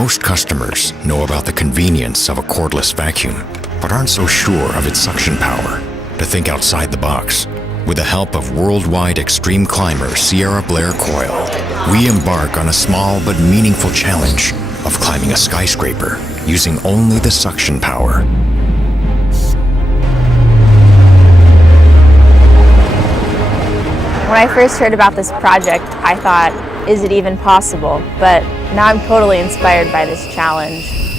Most customers know about the convenience of a cordless vacuum, but aren't so sure of its suction power. To think outside the box, with the help of worldwide extreme climber Sierra Blair Coyle, we embark on a small but meaningful challenge of climbing a skyscraper using only the suction power. When I first heard about this project, I thought, is it even possible? But now I'm totally inspired by this challenge.